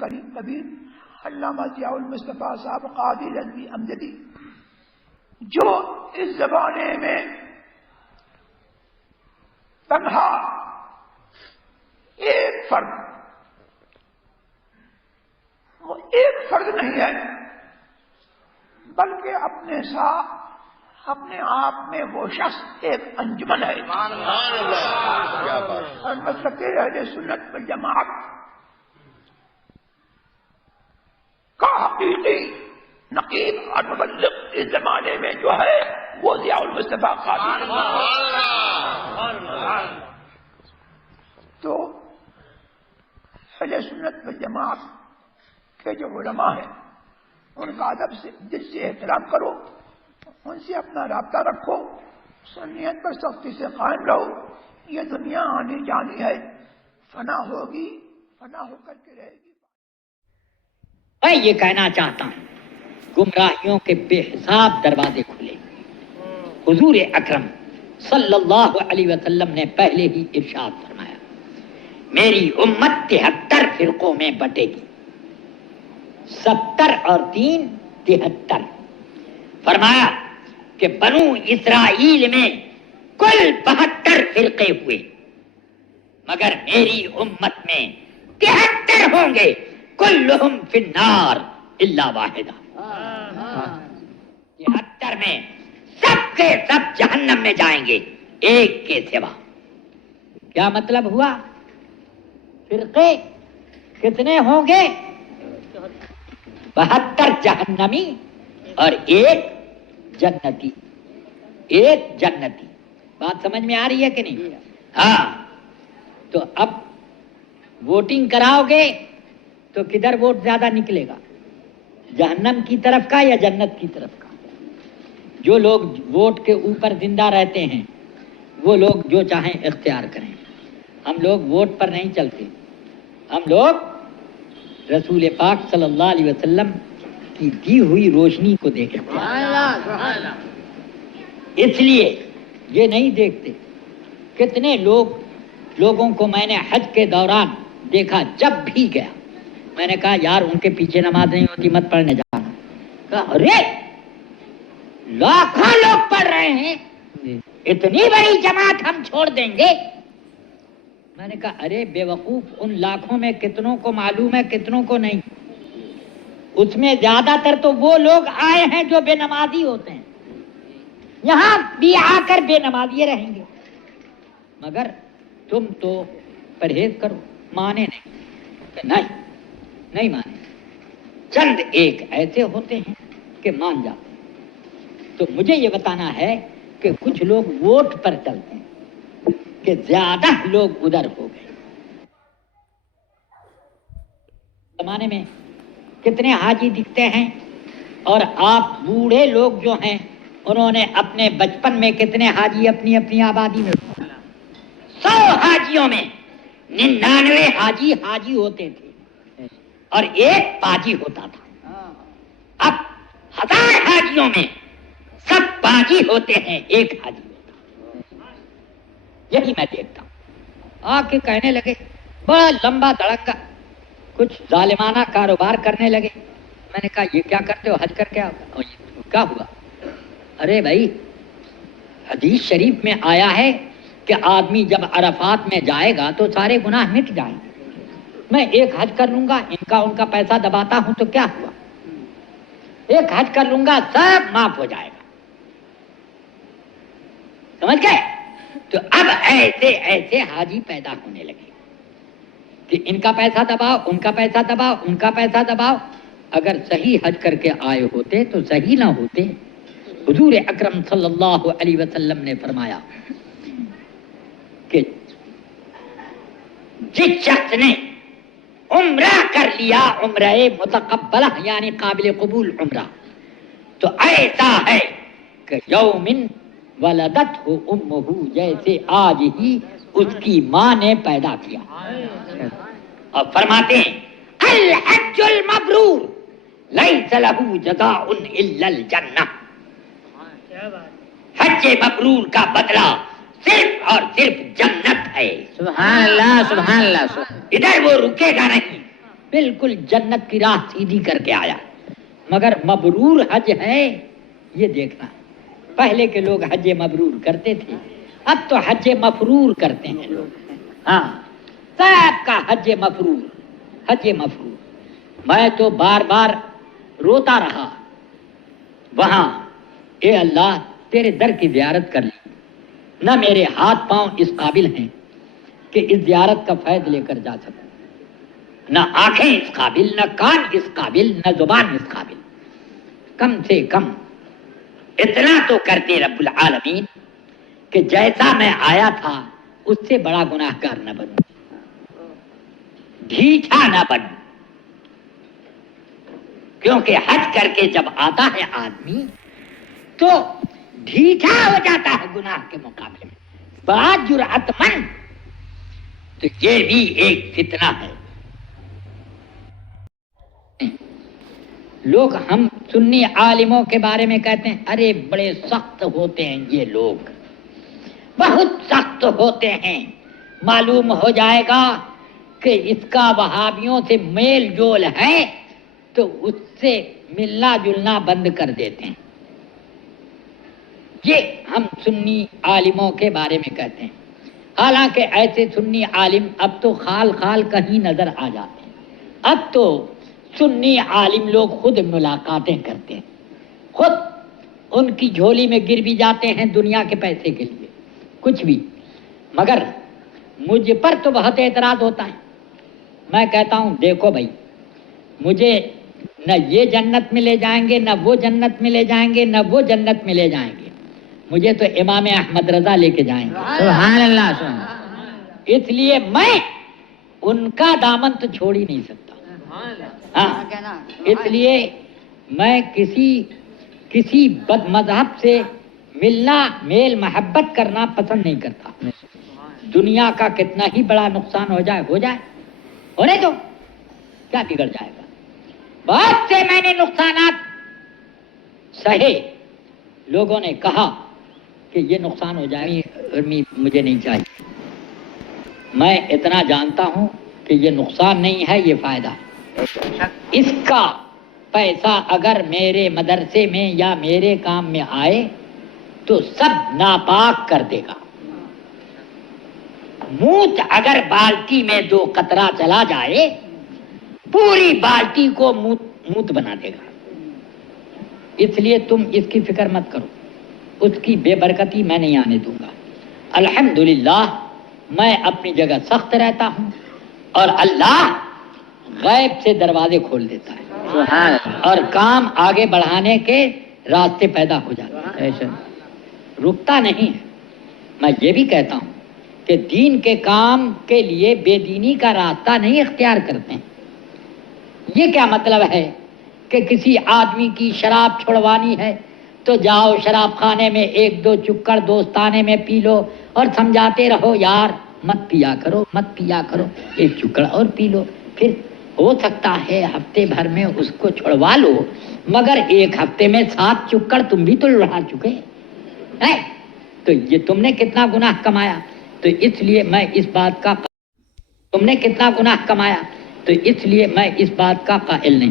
کریم کبیر علامہ ضیاء المصطفیٰ صاحب قاضی رضوی امجدی، جو اس زمانے میں تنہا ایک فرد، وہ ایک فرد نہیں ہے بلکہ اپنے ساتھ اپنے آپ میں وہ شخص ایک انجمن ہے، اور مسلک اہل سنت والجماعت کا حقیقی نقیب اور مبلغ اس زمانے میں جو ہے وہ ضیاء المصطفیٰ قاضی۔ تو اہل سنت والجماعت کے جو علماء ہیں ان کا ادب سے دل سے احترام کرو، ان سے اپنا رابطہ رکھو، سنیت پر سختی سے قائم رہو۔ یہ دنیا آنی جانی ہے، فنا ہوگی، فنا ہو کر کے رہے گی۔ میں یہ کہنا چاہتا ہوں گمراہیوں کے بے حساب دروازے کھلے۔ حضور اکرم صلی اللہ علیہ وسلم نے پہلے ہی ارشاد فرمایا میری امت 73 فرقوں میں بٹے گی، 70 اور 3 73۔ فرمایا کہ بنو اسرائیل میں کل 72 فرقے ہوئے، مگر میری امت میں 73 ہوں گے، کلہم فی النار الا واحدہ۔ 73 میں سب کے سب جہنم میں جائیں گے ایک کے سوا۔ کیا مطلب ہوا؟ فرقے کتنے ہوں گے؟ 72 جہنمی اور ایک جنتی، ایک جنتی۔ بات سمجھ میں آ رہی ہے کہ نہیں؟ ہاں، تو اب ووٹنگ کراؤ گے تو کدھر ووٹ زیادہ نکلے گا، جہنم کی طرف کا یا جنت کی طرف کا؟ جو لوگ ووٹ کے اوپر زندہ رہتے ہیں وہ لوگ جو چاہیں اختیار کریں، ہم لوگ ووٹ پر نہیں چلتے، ہم لوگ رسول پاک صلی اللہ علیہ وسلم کی دی ہوئی روشنی کو دیکھتے ہیں۔ اس لیے یہ نہیں دیکھتے۔ کتنے لوگوں کو میں نے حج کے دوران دیکھا، جب بھی گیا میں نے کہا یار ان کے پیچھے نماز نہیں ہوتی، مت پڑھنے جانا۔ کہا ارے لاکھوں لوگ پڑھ رہے ہیں، اتنی بڑی جماعت ہم چھوڑ دیں گے؟ میں نے کہا ارے بے وقوف، ان لاکھوں میں کتنوں کو معلوم ہے کتنوں کو نہیں؟ اس میں زیادہ تر تو وہ لوگ آئے ہیں جو بے نمازی ہوتے ہیں، یہاں بھی آ کر بے نمازی رہیں گے، مگر تم تو پرہیز کرو۔ مانے نہیں، نہیں مانے۔ چند ایک ایسے ہوتے ہیں کہ مان جاتے ہیں۔ تو مجھے یہ بتانا ہے کہ کچھ لوگ ووٹ پر چلتے ہیں کہ زیادہ لوگ ادھر ہو گئے۔ زمانے میں کتنے حاجی دکھتے ہیں، اور آپ بوڑھے لوگ جو ہیں انہوں نے اپنے بچپن میں کتنے حاجی اپنی اپنی آبادی میں؟ 100 حاجیوں میں 99 حاجی ہوتے تھے اور ایک پاجی ہوتا تھا۔ اب 1000 حاجیوں میں سب پاجی ہوتے ہیں، ایک حاجی ہوتا۔ یہی میں دیکھتا ہوں۔ آ کے کہنے لگے بڑا لمبا دھڑکا، کچھ ظالمانہ کاروبار کرنے لگے۔ میں نے کہا یہ کیا کرتے ہو؟ حج کر کے آؤ۔ کیا ہوا؟ ارے بھائی حدیث شریف میں آیا ہے کہ آدمی جب عرفات میں جائے گا تو سارے گناہ مٹ جائیں گے۔ میں ایک حج کر لوں گا، ان کا پیسہ دباتا ہوں تو کیا ہوا؟ ایک حج کر لوں گا سب معاف ہو جائے گا۔ سمجھ گئے؟ تو اب ایسے حاجی پیدا ہونے لگے کہ ان کا پیسہ دباؤ، ان کا پیسہ دباؤ، ان کا پیسہ دباؤ۔ اگر صحیح حج کر کے آئے ہوتے تو صحیح نہ ہوتے۔ حضور اکرم صلی اللہ علیہ وسلم نے فرمایا کہ جس شخص نے عمرہ کر لیا، عمرہ متقبلہ یعنی قابل قبول عمرہ، تو ایسا ہے کہ یومن ولدت ہو امہ، جیسے آج ہی اس کی ماں نے پیدا کیا۔ اور فرماتے ہیں الحج المبرور لیس لہ جزاء الا الجنہ، حج مبرور کا بدلہ صرف اور صرف جنت ہے۔ سبحان اللہ، سبحان اللہ۔ ادھر وہ رکے گا نہیں، بالکل جنت کی راہ سیدھی کر کے آیا. مگر مبرور حج ہے یہ دیکھنا. پہلے کے لوگ حج مبرور کرتے تھے، اب تو حج مفرور کرتے ہیں لوگ. ہاں، سب کا حج مفرور، حج مفرور. میں تو بار بار روتا رہا وہاں، اے اللہ تیرے در کی زیارت کر لی، نہ میرے ہاتھ پاؤں اس قابل ہیں کہ اس زیارت کا فیض لے کر جا سکوں، نہ آنکھیں اس قابل، نہ کان اس قابل، نہ زبان اس قابل. کم سے کم اتنا تو کرتے رب العالمین کہ جیسا میں آیا تھا اس سے بڑا گناہگار نہ بنوں، ڈھیچا نہ بنوں. کیونکہ حج کر کے جب آتا ہے آدمی تو ڈھیچا ہو جاتا ہے گناہ کے مقابلے میں، بڑا جرأت مند. تو یہ بھی ایک فتنہ ہے. لوگ ہم سنی عالموں کے بارے میں کہتے ہیں ارے بڑے سخت ہوتے ہیں یہ لوگ، بہت سخت ہوتے ہیں. معلوم ہو جائے گا کہ اس کا وہابیوں سے میل جول ہے تو اس سے ملنا جلنا بند کر دیتے ہیں. یہ ہم سنی عالموں کے بارے میں کہتے ہیں. حالانکہ ایسے سنی عالم اب تو خال خال کہیں نظر آ جاتے ہیں. اب تو سنی عالم لوگ خود ملاقاتیں کرتے ہیں، خود ان کی جھولی میں گر بھی جاتے ہیں دنیا کے پیسے کے لیے کچھ بھی. مگر مجھ پر تو بہت اعتراض ہوتا ہے. میں کہتا ہوں دیکھو بھائی، مجھے نہ یہ جنت میں لے جائیں گے، نہ وہ جنت میں لے جائیں گے، نہ وہ جنت میں لے جائیں گے. مجھے تو امام احمد رضا لے کے جائیں گے. سبحان اللہ سبحان اللہ. اس لیے میں ان کا دامن تو چھوڑ ہی نہیں سکتا. ہاں، اس لیے میں کسی بد مذہب سے ملنا، میل محبت کرنا پسند نہیں کرتا. دنیا کا کتنا ہی بڑا نقصان ہو جائے ہونے دو، کیا بگڑ جائے گا. بہت سے میں نے نقصانات سہے. لوگوں نے کہا کہ یہ نقصان ہو جائے گا، مجھے نہیں چاہیے. میں اتنا جانتا ہوں کہ یہ نقصان نہیں ہے، یہ فائدہ ہے. اس کا پیسہ اگر میرے مدرسے میں یا میرے کام میں آئے تو سب ناپاک کر دے گا. موت اگر بالٹی میں 2 قطرہ چلا جائے پوری بالٹی کو موت بنا دے گا. اس لیے تم اس کی فکر مت کرو، اس کی بے برکتی میں نہیں آنے دوں گا. الحمدللہ میں اپنی جگہ سخت رہتا ہوں اور اللہ غیب سے دروازے کھول دیتا ہے اور کام آگے بڑھانے کے راستے پیدا ہو جاتے ہیں. رکتا نہیں ہے. میں یہ بھی کہتا ہوں کہ دین کے کام کے لیے بے دینی کا راستہ نہیں اختیار کرتے ہیں. یہ کیا مطلب ہے کہ کسی آدمی کی شراب چھڑوانی ہے تو جاؤ شراب خانے میں 1-2 چکر دوستانے میں پی لو اور سمجھاتے رہو یار مت پیا کرو مت پیا کرو، 1 چکر اور پی لو. پھر ہو سکتا ہے ہفتے بھر میں اس کو چھڑوا لو، مگر 1 ہفتے میں 7 چکر تم بھی تو لڑا چکے ہیں. تو یہ تم نے کتنا گناہ کمایا. تو اس لیے میں اس بات کا قائل نہیں.